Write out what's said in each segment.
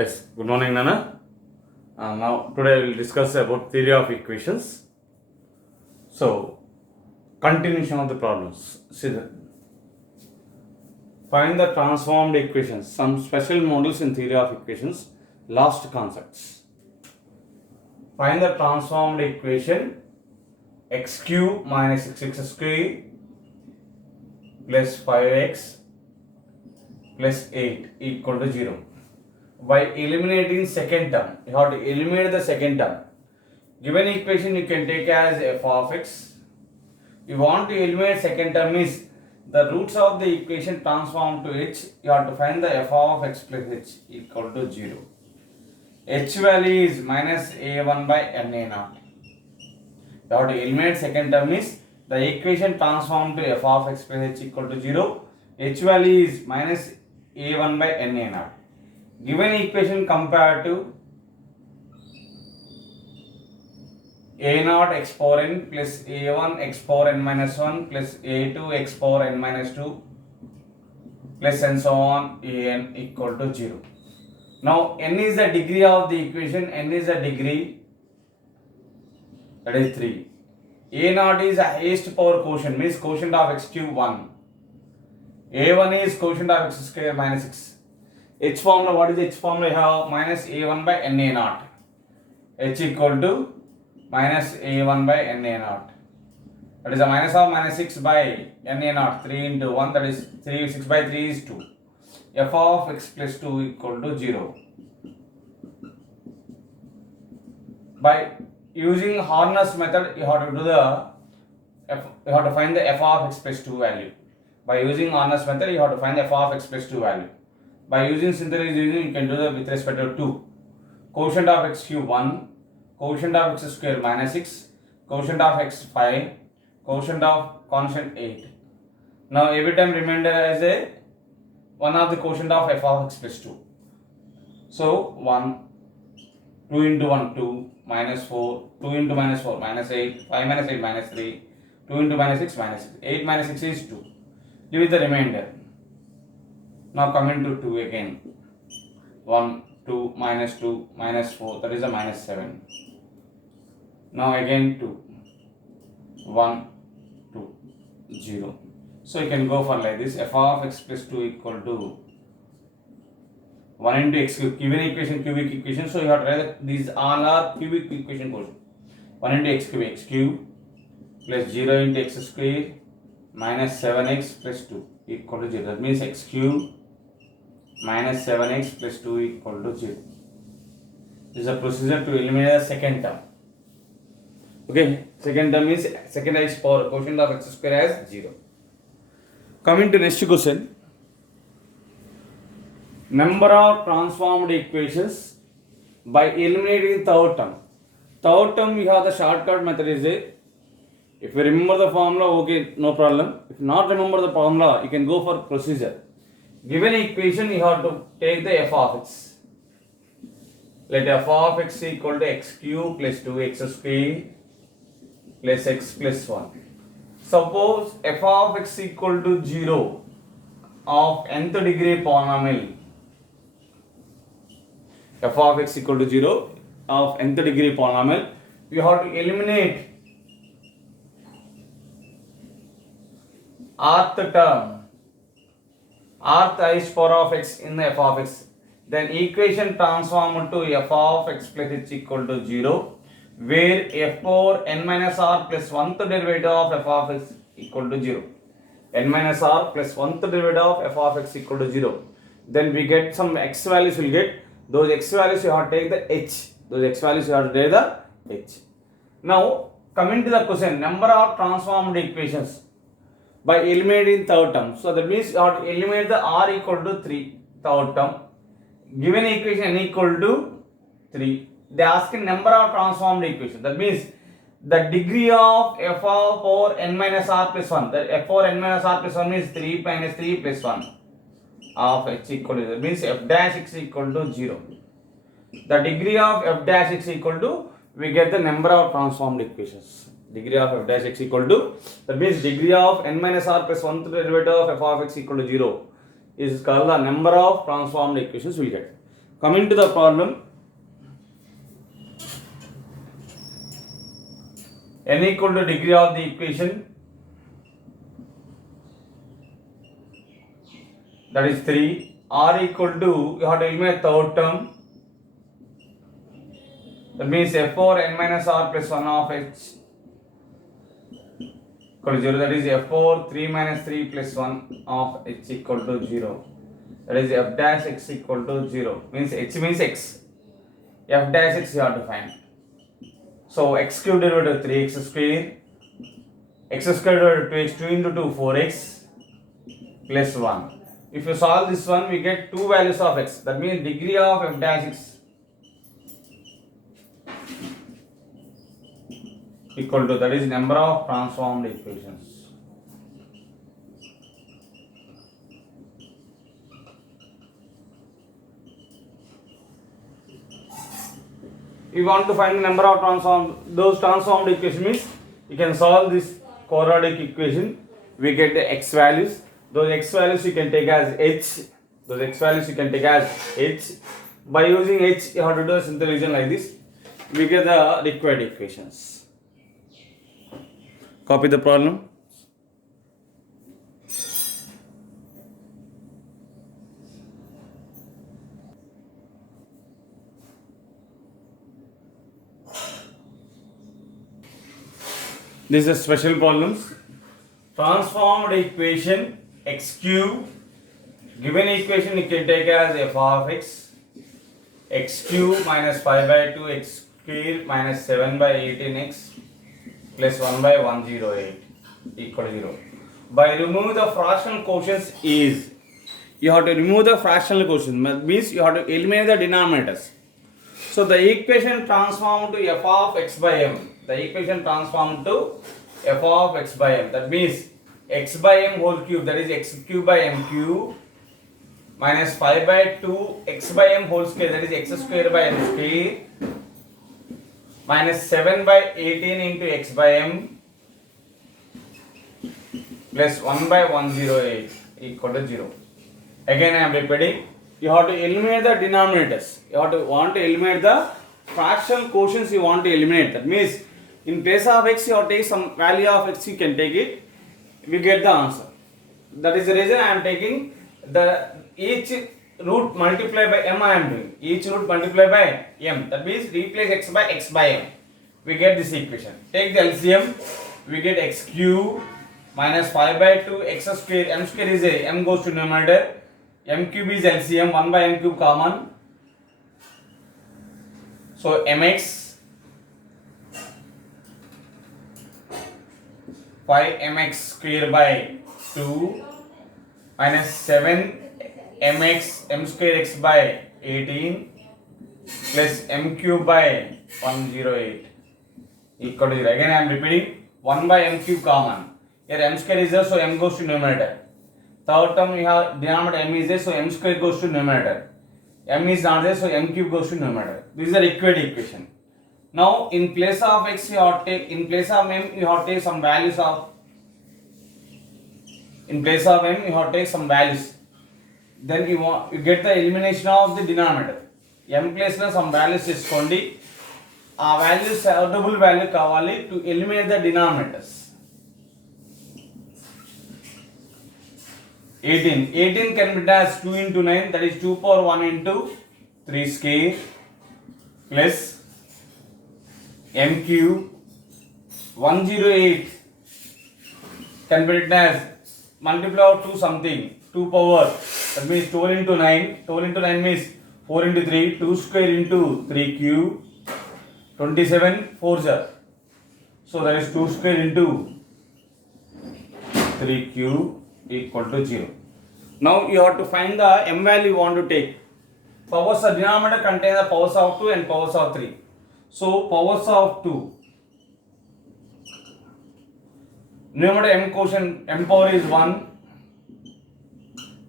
Yes, good morning, Nana. Now, today we will discuss about theory of equations. So, continuation of the problems. Find the transformed equations. Some special models in theory of equations. Last concepts. Find the transformed equation x cube minus 6x square plus 5x plus 8 equal to 0. By eliminating second term, you have to eliminate the second term. Given equation you can take as f of x. You want to eliminate second term is the roots of the equation transform to h. You have to find the f of x plus h equal to 0. H value is minus a1 by na naught. You have to eliminate second term is the equation transform to f of x plus h equal to 0. H value is minus a1 by na naught. Given equation compared to a naught x power n plus a1 x power n minus 1 plus a2 x power n minus 2 plus and so on an equal to 0. Now n is the degree of the equation, n is the degree, that is 3. A naught is the highest power quotient, means quotient of x cube 1. A1 is quotient of x square minus 6. H formula, what is H formula? We have minus a1 by na naught. H equal to minus a1 by na naught. That is a minus of minus 6 by na naught. 3 into 1, that is 3. 6 by 3 is 2. F of x plus 2 equal to 0. By using Horner's method, you have to do you have to find the f of x plus 2 value. By using Horner's method, you have to find the f of x plus 2 value. By using synthetic division, you can do that with respect to 2. Quotient of x cube 1, quotient of x square minus 6, quotient of x 5, quotient of constant 8. Now every time remainder as a one of the quotient of f of x plus 2. So 1, 2 into 1 2, minus 4, 2 into minus 4 minus 8, 5 minus 8 minus 3, 2 into minus 6 minus 6, 8 minus 6 is 2. Give it the remainder. Now coming to 2 again. 1, 2, minus 2, minus 4, that is a minus 7. Now again 2. 1, 2, 0. So you can go for like this. F of x plus 2 equal to 1 into x cube. Given equation, cubic equation. So you have to write these all are cubic equation quotient. 1 into x cube plus 0 into x square minus 7x plus 2 equal to 0. That means x cube minus 7x plus 2 equal to 0. This is a procedure to eliminate the second term. Okay, second term is second x power quotient of x square as 0. Coming to next question. Number of transformed equations by eliminating third term. Third term we have the shortcut method is a, if you remember the formula, okay, no problem. If not remember the formula, you can go for procedure. Given equation, you have to take the f of x. Let f of x equal to x cube plus 2x square plus x plus 1. Suppose f of x equal to 0 of nth degree polynomial. F of x equal to 0 of nth degree polynomial. You have to eliminate rth term. Rth highest power of x in the f of x, then equation transformed to f of x plus h equal to 0, where f power n minus r plus 1th derivative of f of x equal to 0. N minus r plus 1th derivative of f of x equal to 0. Then we get some x values will get, those x values you have to take the h. Those x values you have to take the h. Now coming to the question, number of transformed equations by eliminating third term. So that means you have to eliminate the r equal to 3 third term. Given equation n equal to 3. They ask number of transformed equations. That means the degree of f of power n minus r plus 1. That f power n minus r plus 1 means 3 minus 3 plus 1 of h equal to 0. That means f dash x equal to 0. The degree of f dash x equal to, we get the number of transformed equations. Degree of f dash x equal to, that means degree of n minus r plus 1th derivative of f of x equal to 0 is called the number of transformed equations we get. Coming to the problem, n equal to degree of the equation, that is 3. R equal to, you have to eliminate third term, that means f4 n minus r plus 1 of x equal to 0, that is f4 3 minus 3 plus 1 of h equal to 0, that is f dash x equal to 0, means h means x, f dash x you have to find. So x cube derivative 3x square, x square derivative 2x, 2 into 2 4x plus 1. If you solve this one, we get two values of x, that means degree of f dash x equal to, that is number of transformed equations. You want to find the number of transformed equation means you can solve this quadratic equation. We get the x values. Those x values you can take as h. By using h, you have to do a simple revision like this. We get the required equations. Copy the problem. This is a special problems. Transformed equation x cube. Given equation you can take as f of x cube minus 5 by 2 x square minus 7 by 18x plus 1 by 108 equal to 0. By remove the fractional quotients is, you have to remove the fractional quotient, means you have to eliminate the denominators. So the equation transformed to f of x by m. That means x by m whole cube, that is x cube by m cube minus 5 by 2 x by m whole square, that is x square by m square minus 7 by 18 into x by m plus 1 by 108 equal to 0. Again I am repeating, you have to eliminate the denominators. You have to want to eliminate the fractional quotients you want to eliminate. That means in place of x you have to take some value of x, you can take it, we get the answer. That is the reason I am taking the each root multiplied by m I am doing. Each root multiplied by m. That means replace x by m. We get this equation. Take the LCM, we get x cube minus 5 by 2 x square, m square is a, m goes to numerator, m cube is LCM, 1 by m cube common. So mx 5mx square by 2 minus 7 mx m square x by 18 plus m cube by 108 equal to 0. Again I am repeating, 1 by m cube common. Here m square is there, so m goes to numerator. Third term we have denominator m is there, so m square goes to numerator. M is not there, so m cube goes to numerator. This is the required equation. Now in place of x you have to take, in place of m you have to take some values of, in place of m you have to take some values. Then you get the elimination of the denominator. m place lo some values iskondi, aa values suitable value kavali to eliminate the denominators. 18 can be written as 2 into 9, that is 2 power 1 into 3 square plus m cube. 108 can be written as multiply of 2 something, 2 power, that means 12 into 9. 12 into 9 means 4 into 3, 2 square into 3 cube, 27 4s are. So that is 2 square into 3 cube equal to 0. Now you have to find the m value you want to take. Powers of denominator contain the powers of 2 and powers of 3. So powers of 2. Numerator m quotient, m power is 1.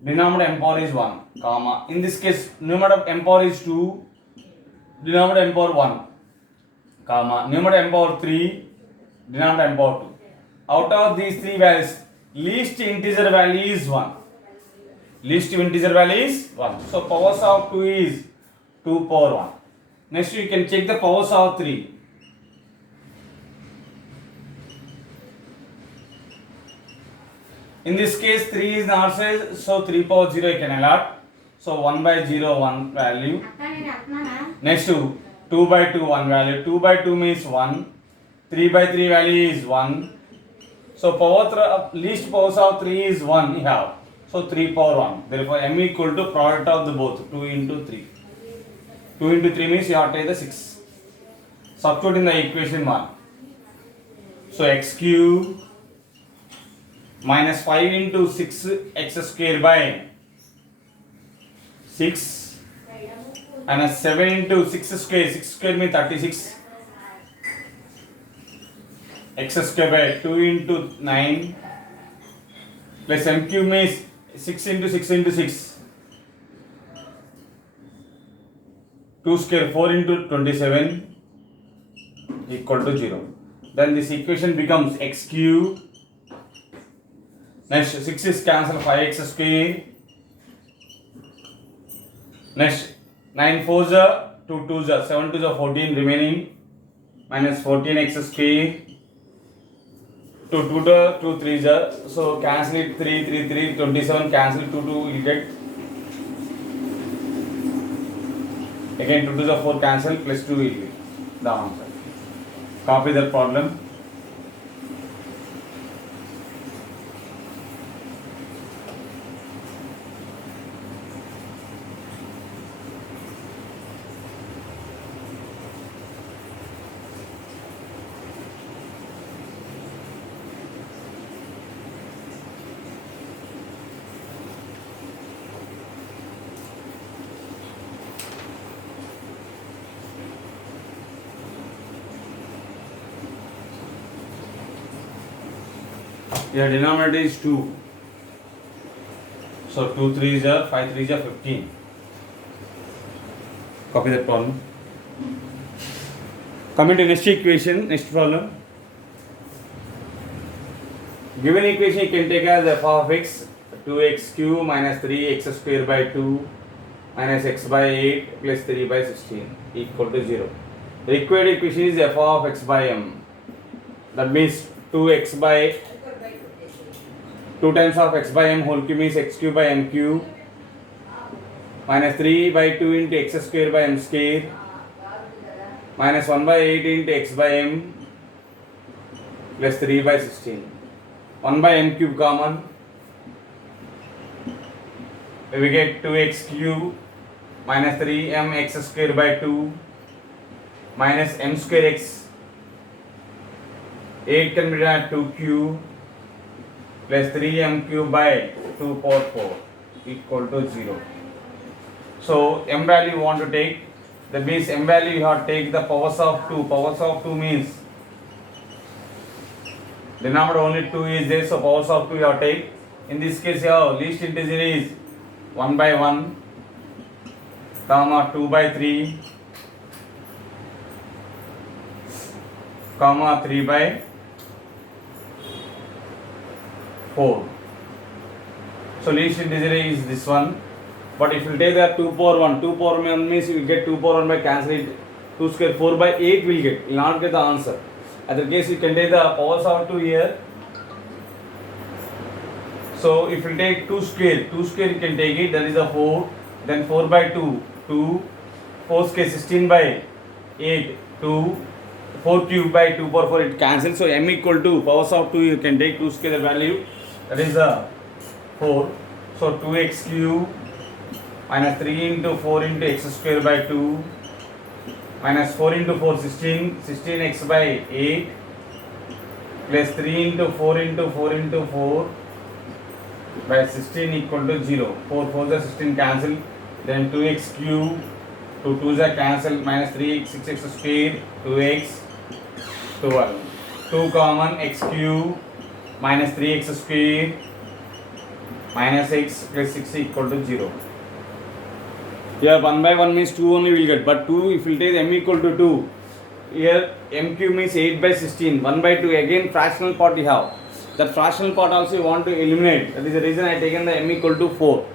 Denominator m power is 1, comma. In this case, numerator m power is 2. Denominator m power 1, comma. Numerator m power 3. Denominator m power 2. Out of these three values, least integer value is 1. Least integer value is 1. So powers of 2 is 2 power 1. Next you can check the powers of 3. In this case 3 is not size, so 3 power 0 you can allot. So 1 by 0 1 value. Next 2 by 2 1 value. 2 by 2 means 1. 3 by 3 value is 1. So least powers of 3 is 1 you have. So 3 power 1. Therefore m equal to product of the both 2 into 3. 2 into 3 means you have to take the 6. Substitute in the equation 1. So x cube minus 5 into 6 x square by 6 and 7 into 6 square means 36 x square by 2 into 9 plus m cube means 6 into 6 into 6 2 square 4 into 27 equal to 0. Then this equation becomes x cube. Next 6 is cancelled, 5x square. Next 9 4s are 2 2s are 7 2s are 14 remaining minus 14x square. 2 2 2 3s are, so cancel it 3 3 3 27 cancel 2 2 you get again 2 2s are 4 cancel plus 2 will be the answer. Copy that problem. Your denominator is 2. So 2 3s are 5 3s are 15. Copy that problem. Coming to next equation, next problem. Given equation you can take as f of x 2x cube minus 3x square by 2 minus x by 8 plus 3 by 16 equal to 0. Required equation is f of x by m. That means 2x by 2 times of x by m whole cube means x cube by m cube minus 3 by 2 into x square by m square minus 1 by 8 into x by m plus 3 by 16. 1 by m cube common. We get 2x cube minus 3m x square by 2 minus m square x. 8 can be done at 2 cube plus 3m cube by 2 power 4 equal to 0. So m value you want to take, that means m value you have to take the powers of 2. Powers of 2 means denominator only 2 is there, so powers of 2 you have to take. In this case your least integer is 1 by 1 comma 2 by 3 comma 3 by 4. So least integer is this one. But if you take the 2 power 1, 2 power 1 means you will get 2 power 1 by cancel it. 2 square 4 by 8 will get. You will not get the answer. Other case you can take the powers of 2 here. So if you take 2 square you can take it, that is a 4. Then 4 by 2, 2. 4 square 16 by 8, 2. 4 cube by 2 power 4 it cancels. So m equal to powers of 2 you can take 2 square value, that is a 4. So 2x cube minus 3 into 4 into x square by 2 minus 4 into 4 16, 16x by 8 plus 3 into 4 into 4 into 4 by 16 equal to 0. 4 4s are 16 cancel. Then 2x cube, 2 2s are cancelled, minus 3 6x square 2x 12. 2 common x cube minus 3x square minus x plus 6 equal to 0. Here 1 by 1 means 2 only will get, but 2 if you take m equal to 2, here m cube means 8 by 16, 1 by 2 again fractional part you have. That fractional part also you want to eliminate. That is the reason I taken the m equal to 4.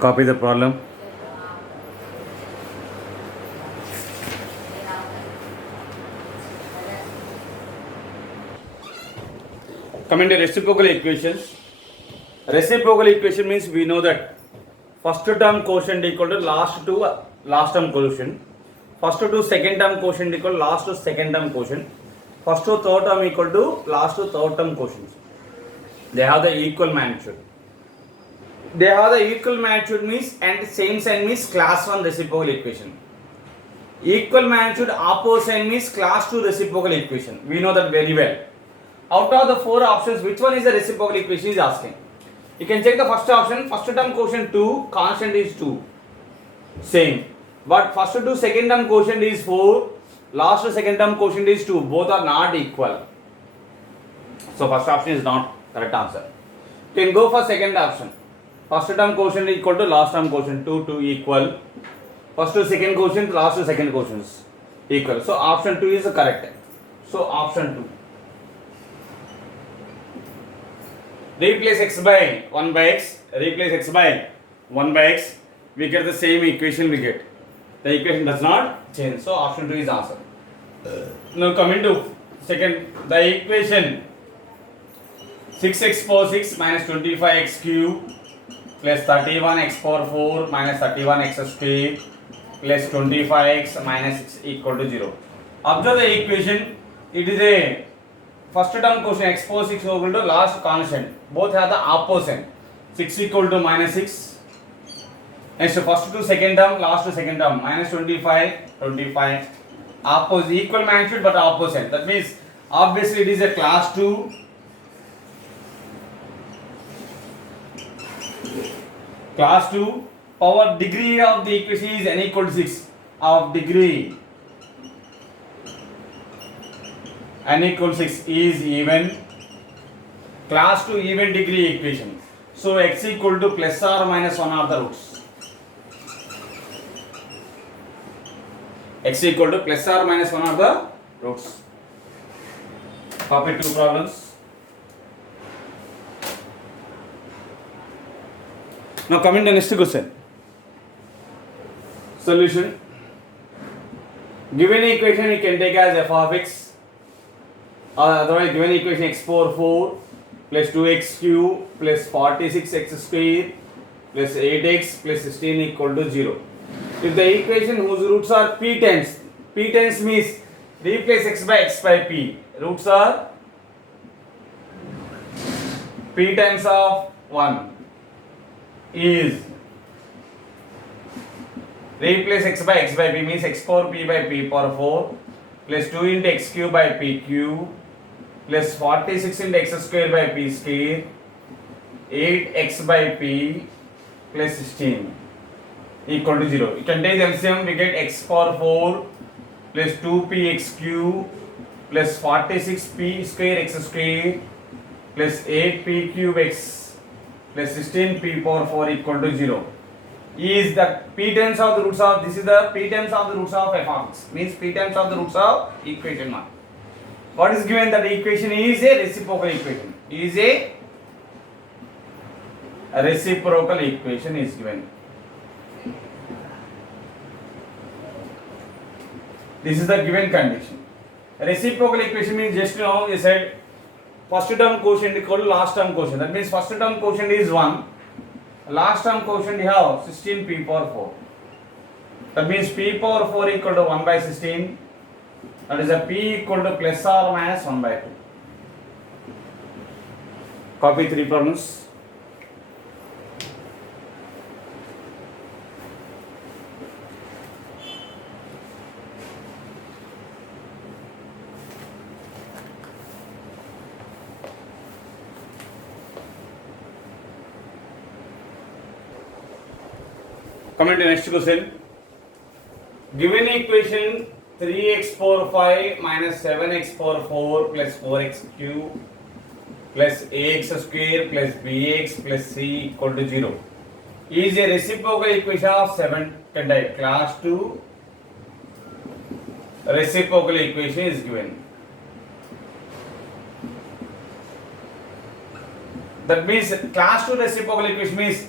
Copy the problem. Coming to reciprocal equations. Reciprocal equation means we know that first term quotient equal to last term quotient. First to second term quotient equal to last to second term quotient. First to third term equal to last to third term quotient. They have the equal magnitude. They have the equal magnitude means and same sign means class 1 reciprocal equation. Equal magnitude opposite sign means class 2 reciprocal equation. We know that very well. Out of the 4 options, which one is the reciprocal equation is asking. You can check the first option. First term quotient 2, constant is 2. Same. But first to second term quotient is 4. Last to second term quotient is 2. Both are not equal. So first option is not correct answer. You can go for second option. First term quotient equal to last term quotient 2 equal. First to second quotient, last to second quotient equal. So option 2 is correct. So option 2. Replace x by 1 by x. Replace x by 1 by x. We get the same equation we get. The equation does not change. So option 2 is answer. Now coming to second, the equation 6x power 6 minus 25x cube plus 31x power 4 minus 31x square plus 25x minus 6 equal to 0. Observe the equation. It is a first term quotient x power 6 equal to last constant. Both have the opposite. 6 equal to minus 6. Next first to second term, last to second term. Minus 25. Opposite, equal magnitude but opposite. That means obviously it is a class 2. Class 2. Power degree of the equation is n equal to 6. Of degree n equal to 6 is even. Class 2 even degree equation. So x equal to plus or minus 1 are the roots. X equal to plus or minus 1 are the roots. Copy 2 problems. Now coming to the next question. Solution. Given equation you can take as f of x. Otherwise given equation x power 4 plus 2x cube plus 46x square plus 8x plus 16 equal to 0. If the equation whose roots are p times means replace x by p. Roots are p times of 1 is replace x by p means x power p by p power 4 plus 2 into x cube by p cube plus 46 into x square by p square 8x by p plus 16 equal to 0. You can take the LCM, we get x power 4 plus 2px cube plus 46p square x square plus 8p cube x plus 16p power 4 equal to 0. Is the p times of the roots of, this is the p times of the roots of f of x, means p times of the roots of equation 1. What is given? That the equation is a reciprocal equation. Is a reciprocal equation is given. This is the given condition. Reciprocal equation means just now you said first term quotient equal to last term quotient. That means first term quotient is 1. Last term quotient you have 16p power 4. That means p power 4 equal to 1 by 16. That is a p equal to plus or minus 1 by 2. Copy 3 problems. Coming to next question. Given equation 3x power 5 minus 7x power 4 plus 4x cube plus ax square plus bx plus c equal to 0 is a reciprocal equation of 7 type. Class 2 reciprocal equation is given. That means class 2 reciprocal equation means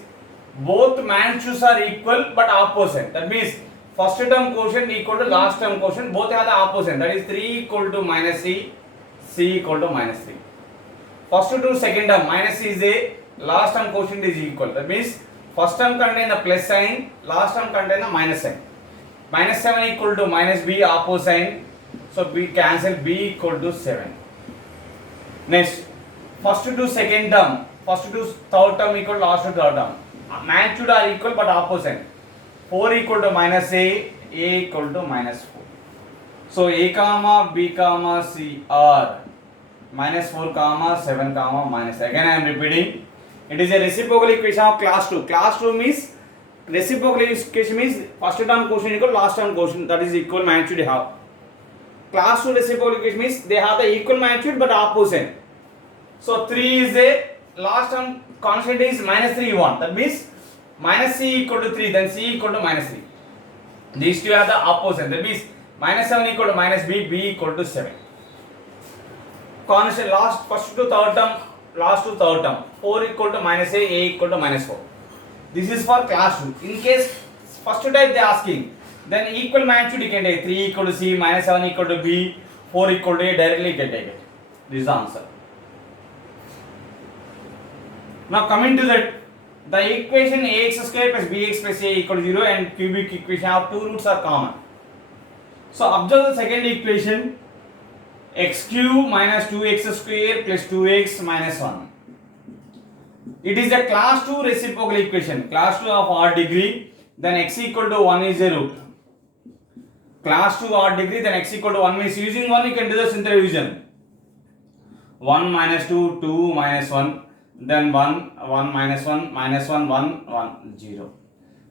both magnitudes are equal but opposite. That means first term quotient equal to last term quotient, both are the opposite. That is 3 equal to minus c, c equal to minus 3. First to second term, minus c is a, last term quotient is equal. That means first term contain the plus sign, last term contain the minus sign. Minus 7 equal to minus b, opposite sign. So b cancel, b equal to 7. Next, first to second term, first to third term equal to last to third term. Magnitude are equal but opposite. 4 equal to minus a equal to minus 4. So a comma b comma c are minus 4 comma 7 comma minus. Again I am repeating. It is a reciprocal equation of class 2. Class 2 means reciprocal equation means first term quotient equal last term quotient, that is equal magnitude they have. Class 2 reciprocal equation means they have the equal magnitude but opposite. So 3 is a, last term constant is minus 3 you want. That means minus c equal to 3, then c equal to minus 3. These two are the opposite. That means minus 7 equal to minus b, b equal to 7. Constant last first to third term, last to third term. 4 equal to minus a equal to minus 4. This is for class 2. In case first type they are asking, then equal magnitude you can take 3 equal to c, minus 7 equal to b, 4 equal to a, directly you can take it. This is the answer. Now coming to that, the equation ax square plus bx plus a equal to 0 and cubic equation of two roots are common. So observe the second equation, x cube minus 2x square plus 2x minus 1. It is a class 2 reciprocal equation, class 2 of odd degree, then x equal to 1 is a root. Class 2 odd degree, then x equal to 1 means using 1 you can do the simple division. 1 minus 2, 2 minus 1, then 1, 1 minus 1, minus 1, 1, 1, 0.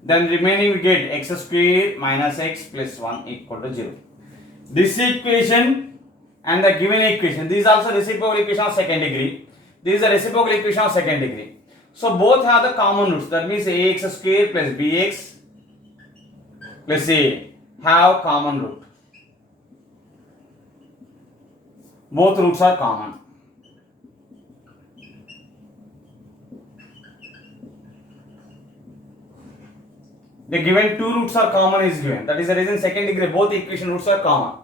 Then remaining we get x square minus x plus 1 equal to 0. This equation and the given equation, this is also reciprocal equation of second degree. This is a reciprocal equation of second degree. So both have the common roots. That means ax square plus bx plus a have common root. Both roots are common. The given two roots are common is given. That is the reason second degree both equation roots are common.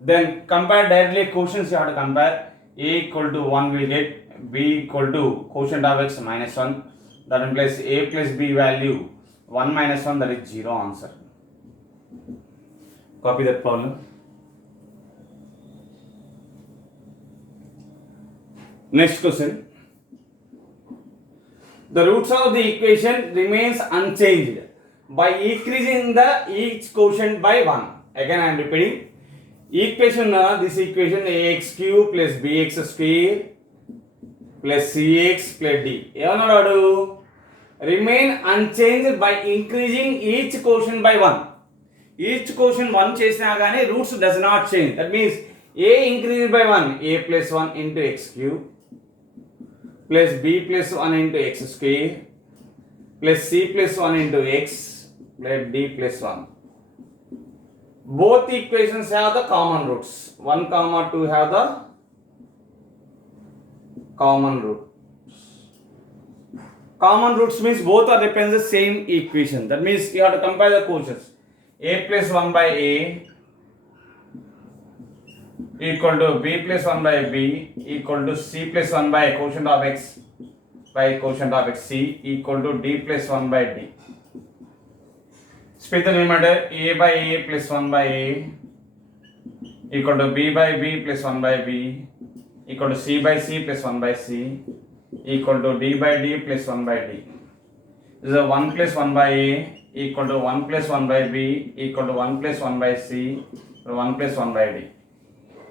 Then compare directly quotients you have to compare. A equal to 1 will get, b equal to quotient of x minus 1. That implies a plus b value 1 minus 1, that is 0 answer. Copy that problem. Next question. The roots of the equation remains unchanged by increasing the each quotient by 1. Again I am repeating. Equation, this equation ax cube plus bx square plus cx plus d. Remain unchanged by increasing each quotient by 1. Each quotient 1 chesina gaani roots does not change. That means a increased by 1, a plus 1 into x cube plus b plus 1 into x square plus c plus 1 into x plus d plus 1. Both equations have the common roots. 1 comma 2 have the common roots. Common roots means both are represent the same equation. That means you have to compare the quotients. A plus 1 by a equal to b plus 1 by b equal to c plus 1 by quotient of x by quotient of x, c equal to d plus 1 by d. Split the remainder, a by a plus 1 by a equal to b by b plus 1 by b equal to c by c plus 1 by c equal to d by d plus 1 by d. This is a 1 plus 1 by a equal to 1 plus 1 by b equal to 1 plus 1 by c or 1 plus 1 by d.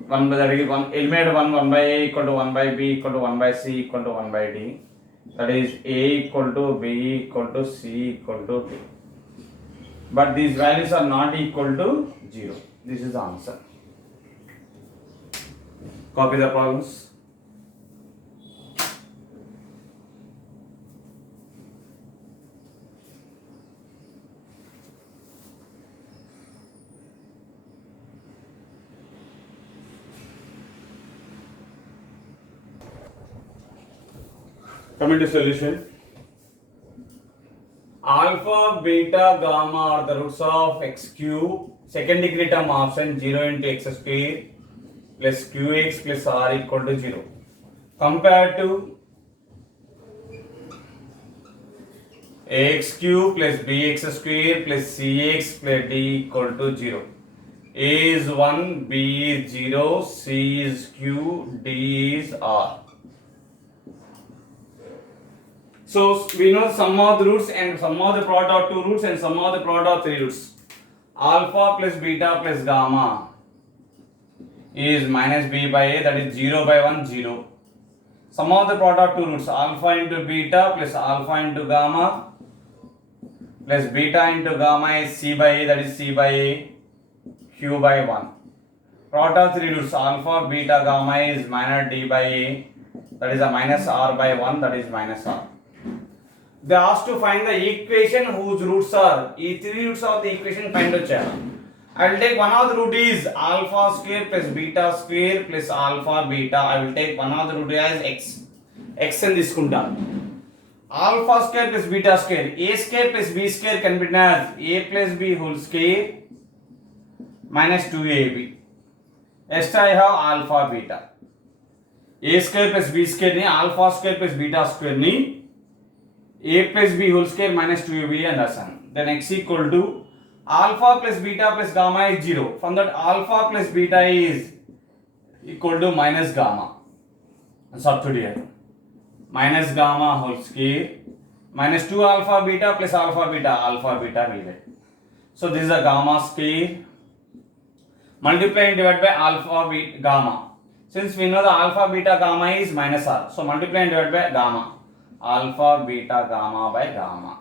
1 by that is 1, eliminate 1 by a equal to 1 by b equal to 1 by c equal to 1 by d. That is a equal to b equal to c equal to d. But these values are not equal to 0. This is the answer. Copy the problems. Coming to solution. alpha, beta, gamma are the roots of x cube. Second degree term option 0 into x square plus qx plus r equal to 0. Compared to ax cube plus bx square plus cx plus d equal to 0. A is 1, b is 0, c is q, d is r. So we know sum of the roots and sum of the product of two roots and sum of the product of three roots. Alpha plus beta plus gamma is minus b by a, that is 0 by 1, 0. Sum of the product of two roots, alpha into beta plus alpha into gamma plus beta into gamma is c by a, that is c by a, q by 1. Product of three roots, alpha, beta, gamma is minus d by a, that is a minus r by 1, that is minus r. They asked to find the equation whose roots are, e three roots of the equation find out. I will take one of the root is alpha square plus beta square plus alpha beta. I will take one of the root as x. X and this kunta. Alpha square plus beta square. A square plus b square can be written as a plus b whole square minus 2ab. Next I have alpha beta. A square plus b square ni alpha square plus beta square ni a plus b whole square minus 2ab and asan. Then x equal to alpha plus beta plus gamma is 0. From that alpha plus beta is equal to minus gamma. Substitute here. Minus gamma whole square minus 2 alpha beta plus alpha beta will get. So this is a gamma square. Multiply and divide by alpha beta gamma. Since we know the alpha beta gamma is minus r, so multiply and divide by gamma. Alpha beta gamma by gamma.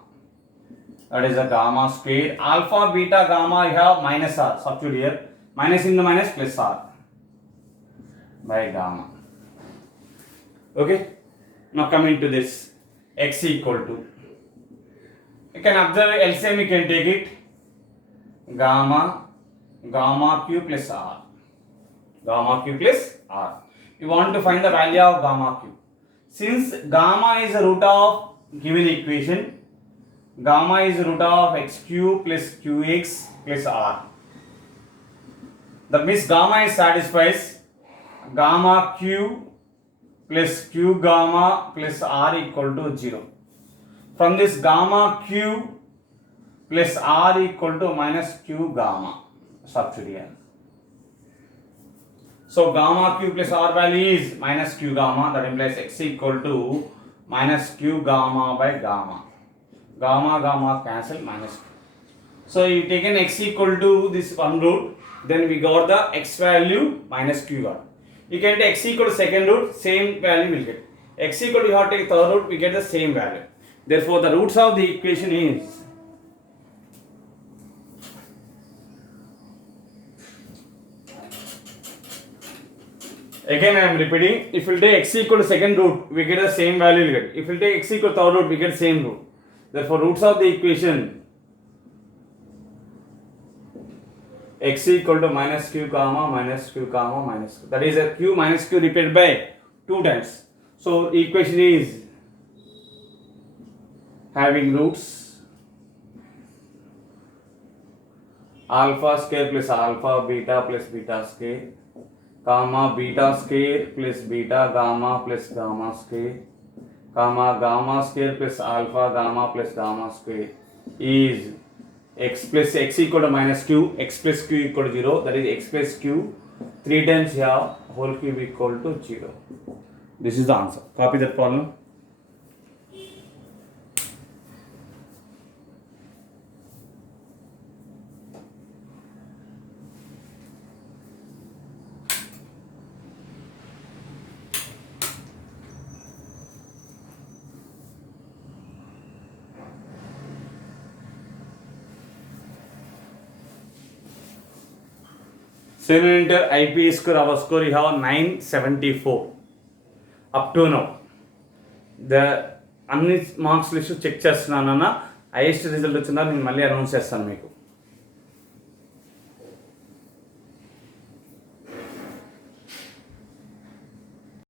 That is a gamma square. Alpha beta gamma I have minus r. Substitute here. Minus into minus plus r by gamma. Okay. Now coming to this, x equal to. You can observe LCM. You can take it. Gamma q plus r. Gamma q plus r. You want to find the value of gamma q. Since gamma is the root of given equation, gamma is the root of x cube plus qx plus r. That means gamma is satisfies gamma q plus q gamma plus r equal to 0. From this gamma q plus r equal to minus q gamma. Substitute here. So gamma q plus r value is minus q gamma, that implies x equal to minus q gamma by gamma. Gamma cancel minus q. So you taken x equal to this one root, then we got the x value minus q got. You can take x equal to second root, same value will get. X equal to you have to take third root, we get the same value. Therefore the roots of the equation is again I am repeating, if we take x equal to second root, we get the same value we get. If we take x equal to third root, we get same root. Therefore roots of the equation x equal to minus q comma minus q comma minus q. That is a q minus q repeated by 2 times. So equation is having roots alpha square plus alpha beta plus beta square comma beta square plus beta gamma plus gamma square comma gamma square plus alpha gamma plus gamma square is x plus x equal to minus q, x plus q equal to 0, that is x plus q 3 times here whole cube equal to 0. This is the answer. Copy that problem. Enter IP score, our score you have 974 up to now. The అన్ని marks list check చేస్తున్నాను అన్న, highest result వచ్చిందా నేను మళ్ళీ announce చేస్తాను మీకు.